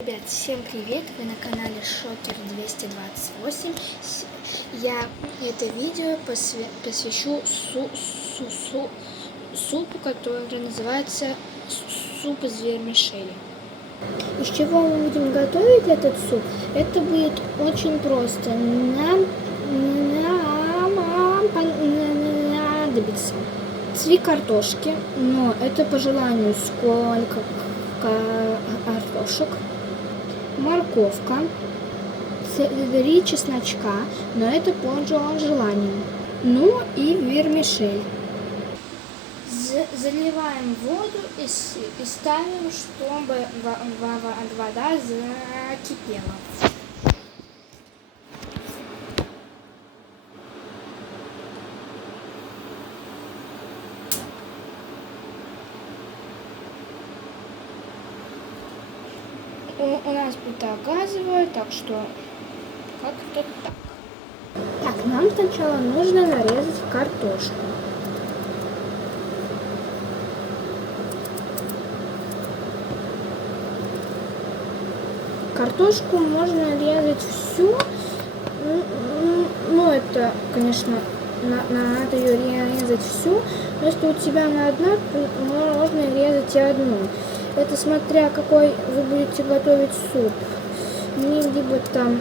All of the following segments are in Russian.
Ребят, всем привет! Вы на канале Шокер 228. Я это видео посвящу супу, который называется суп из вермишели. Из чего мы будем готовить этот суп? Это будет очень просто. Нам понадобится 3 картошки, но это по желанию, сколько картошек. Морковка, 3 чесночка, но это по желанию. Ну и вермишель. Заливаем воду и ставим, чтобы вода закипела. У нас плита газовая, так что как-то так. Так, нам сначала нужно нарезать картошку. Картошку можно резать всю, ну это, конечно, надо ее резать всю, но если у тебя она одна, то можно резать и одну. Это смотря какой вы будете готовить суп. Либо там,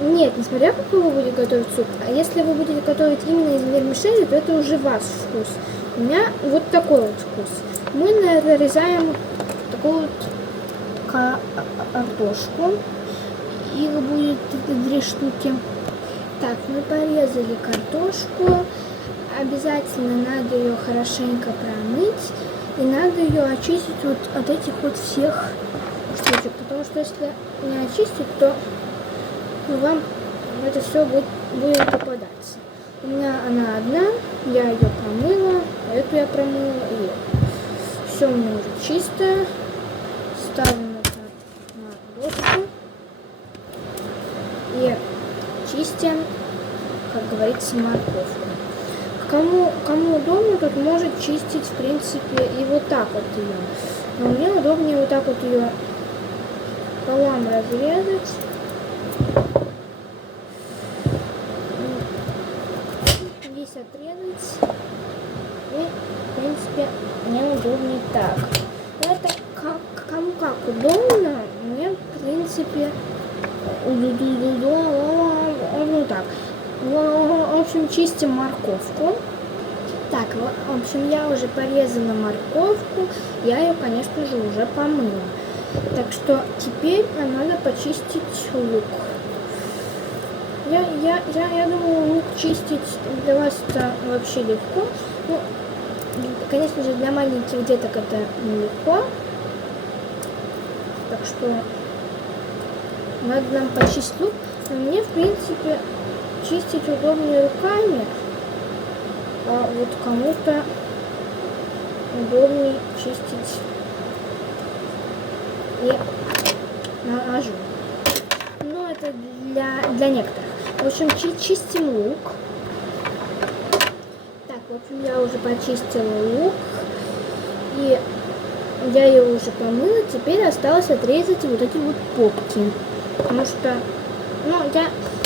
нет, не смотря какой вы будете готовить суп, а если вы будете готовить именно из вермишели, то это уже ваш вкус. У меня вот такой вот вкус. Мы нарезаем такую вот картошку. Их будет 2 штуки. Так, мы порезали картошку. Обязательно надо ее хорошенько промыть. И надо ее очистить вот от этих вот всех штучек. Потому что если не очистить, то вам это все будет попадаться. У меня она одна, я ее промыла, эту я промыла, и все у меня уже чистое. Ставим это на доску и чистим, как говорится, морковку. Кому удобно, тут может чистить, в принципе, и вот так вот ее. Но мне удобнее вот так вот ее пополам разрезать. Здесь отрезать. И, в принципе, мне удобнее так. Это кому как удобно, мне, в принципе, удобно так. В общем, чистим морковку. Так, в общем, я уже порезала морковку. Я ее, конечно же, уже помыла. Так что теперь нам надо почистить лук. Я думаю, лук чистить для вас это вообще легко. Ну, конечно же, для маленьких деток это нелегко. Так что надо нам почистить лук. Но мне, в принципе, чистить удобнее руками, а вот кому-то удобнее чистить и ножом. Но это для некоторых. В общем, чистим лук. Так, в общем, я уже почистила лук. И я его уже помыла. Теперь осталось отрезать вот эти вот попки. Потому что,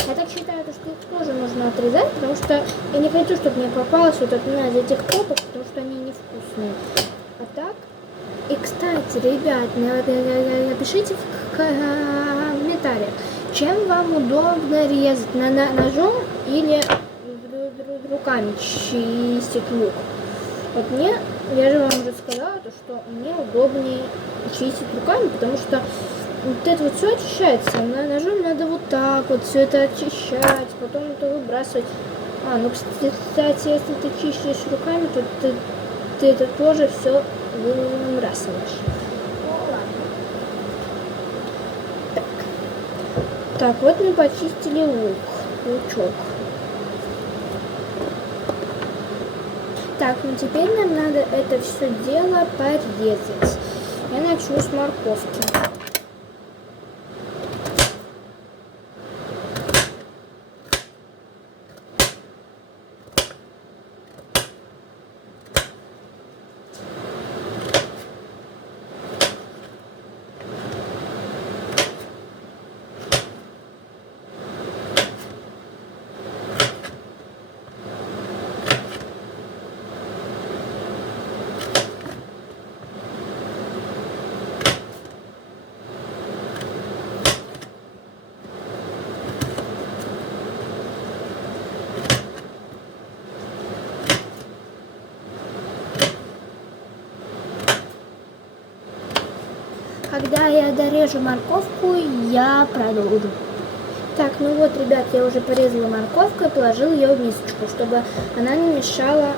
я так считаю, что их тоже нужно отрезать, потому что я не хочу, чтобы мне попалась вот одна из этих попок, потому что они невкусные. А так, и кстати, ребят, напишите в комментариях, чем вам удобно резать, ножом или руками чистить лук. Вот мне, я же вам уже сказала, что мне удобнее чистить руками, потому что вот это вот все очищается. Ножом надо вот так вот все это очищать, потом это выбрасывать. Кстати, если ты чистишь руками, то ты это тоже все выбрасываешь. Так, вот мы почистили лучок. Так, теперь нам надо это все дело порезать. Я начну с морковки. когда я дорежу морковку, я продолжу. Так, ну вот, ребят, я уже порезала морковку и положила ее в мисочку, чтобы она не мешала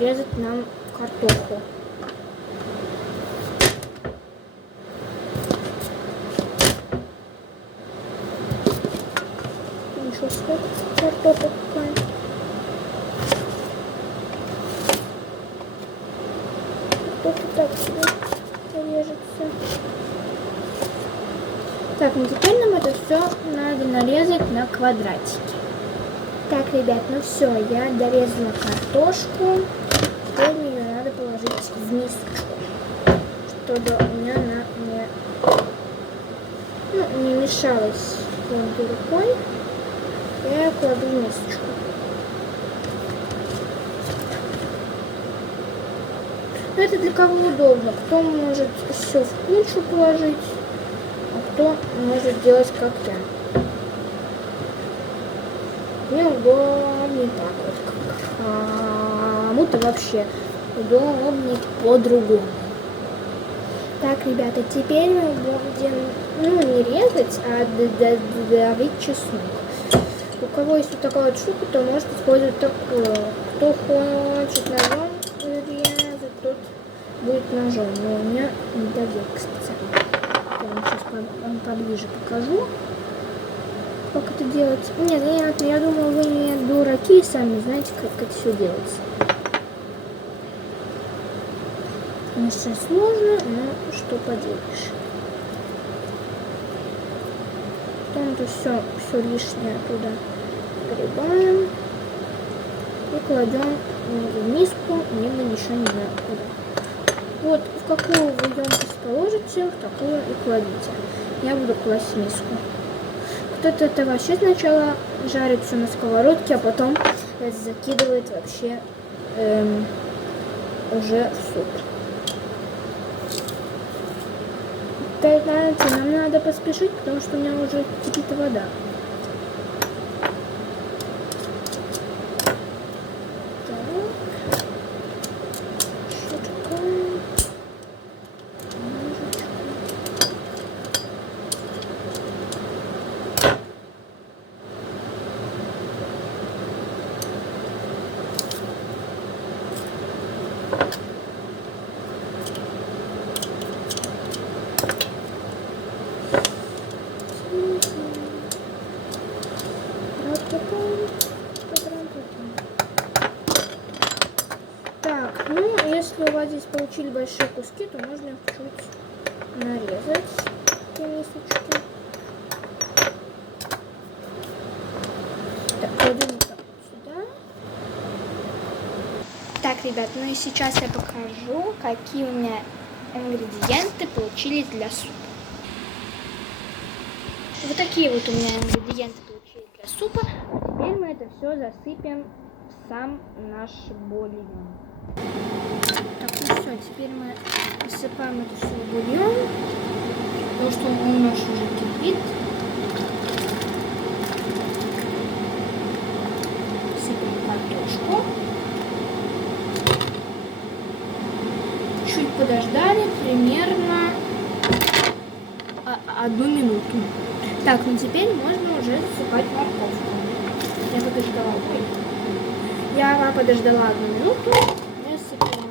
резать нам картошку. Ничего себе, картошка какая. Картошка так себе режется. Так, ну теперь нам это все надо нарезать на квадратики. Так, ребят, ну все, я дорезала картошку. Теперь ее надо положить в мисочку, чтобы у меня она не мешалась между рукой. Я кладу в мисочку. Но это для кого удобно. Кто может все в кучу положить, а кто может делать как я. Мне удобнее так вот. Кому-то вообще удобнее по-другому. Так, ребята, теперь мы будем, не резать, а давить чеснок. У кого есть вот такая вот штука, то может использовать такую. Кто хочет ножом резать, тот будет ножом. Но у меня не давит специально. Я вам сейчас поближе покажу, как это делается. Нет, я думаю, вы не дураки и сами знаете, как это все делается. Конечно, сложно, но что поделаешь. Потом это все лишнее туда гребаем и кладем в миску, либо еще не знаю куда. Вот в какую вы емкость положите, в такую и кладите. Я буду класть в миску. Кто-то это вообще сначала жарит все на сковородке, а потом закидывает вообще уже в суп. Нам надо поспешить, потому что у меня уже кипит вода. Так, если у вас здесь получили большие куски, то можно их чуть нарезать в мисочке. Так, кладем вот так сюда. Так, ребят, и сейчас я покажу, какие у меня ингредиенты получились для супа. Вот такие вот у меня ингредиенты получились для супа. А теперь мы это все засыпем в сам наш бульон. Так, ну все, теперь мы насыпаем это все в бульон, потому что он наш уже кипит. Сыпем картошку. Чуть подождали, примерно 1 минуту. Так, ну теперь можно уже засыпать морковку. Я подождала 1 минуту и засыпала морковку.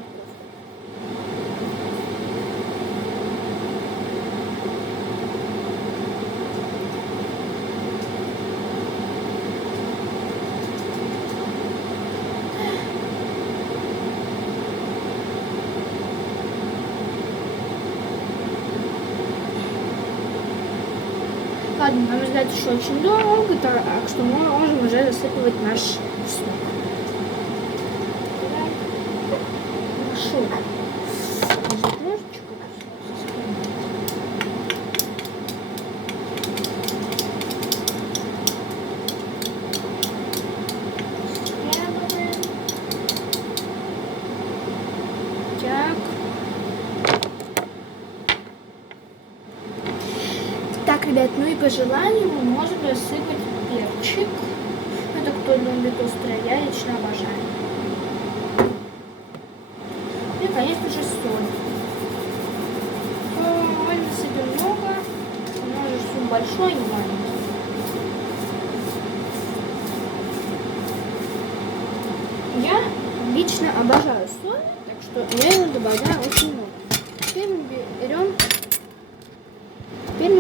Ладно, нам ждать еще очень долго, так что мы можем уже засыпывать наш суп. Хорошо. Так, ребят, ну и по желанию мы можем рассыпать перчик. Это кто любит острое, я лично обожаю. И, конечно же, соль. Соль насыпем большой, не маленький. Я лично обожаю соль, так что я его добавляю очень много. Теперь мы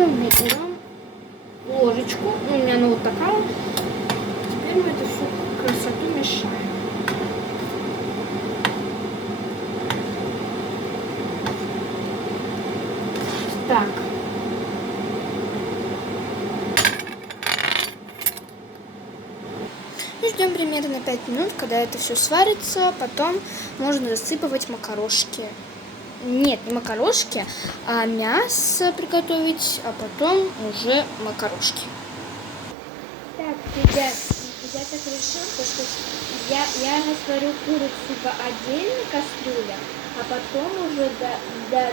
берем ложечку. Ну, у меня она вот такая. Теперь мы эту всю красоту мешаем. Так. И ждем примерно 5 минут, когда это все сварится. Потом можно засыпывать макарошки. Нет, не макарошки, а мясо приготовить, а потом уже макарошки. Так, ребят, я так решила, что я сварю курицу в отдельной кастрюле, а потом уже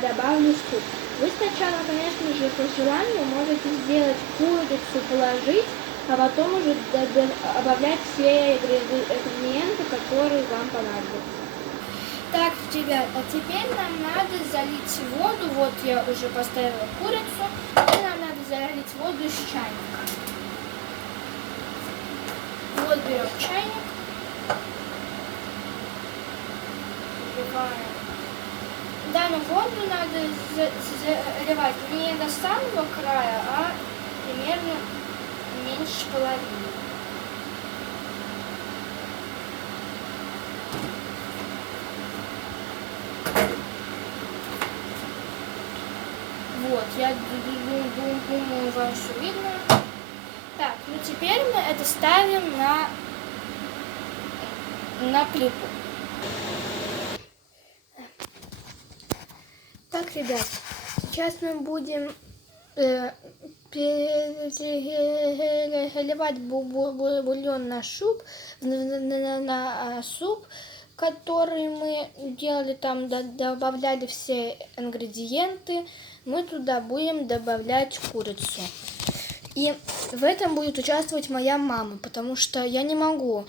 добавлю суп. Вы сначала, конечно же, по желанию можете сделать курицу, положить, а потом уже добавлять все ингредиенты, которые вам понадобятся. Так, ребят, а теперь нам надо залить воду. Вот я уже поставила курицу, и нам надо залить воду из чайника. Вот берем чайник, заливаем. Данную воду надо заливать не до самого края, а примерно меньше половины. Вот, я думаю, вам все видно. Так, ну теперь мы это ставим на плиту. Так, ребят, сейчас мы будем переливать бульон на суп, который мы делали, там добавляли все ингредиенты. Мы туда будем добавлять курицу. И в этом будет участвовать моя мама, потому что я не могу,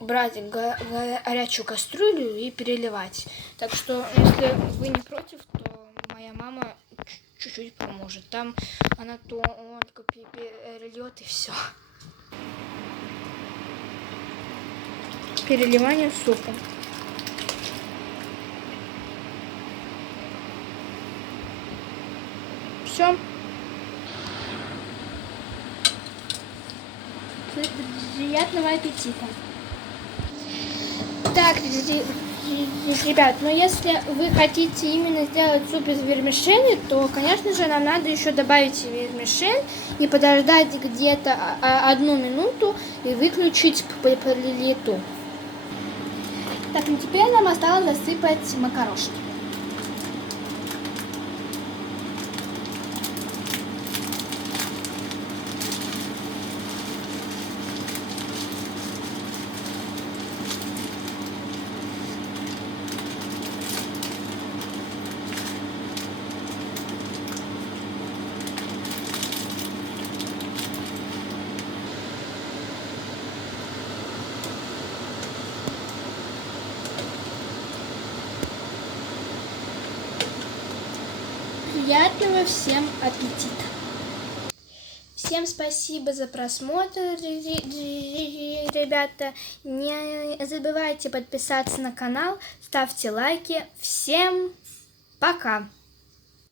брать горячую кастрюлю и переливать. Так что, если вы не против, то моя мама чуть-чуть поможет. Там она только перельет и все. Переливание супа. Все. Приятного аппетита. Так, ребят, но если вы хотите именно сделать суп из вермишели, то, конечно же, нам надо еще добавить вермишель и подождать где-то 1 минуту и выключить плиту. Так, ну теперь нам осталось засыпать макарошки. Приятного всем аппетита! Всем спасибо за просмотр, ребята. Не забывайте подписаться на канал, ставьте лайки. Всем пока!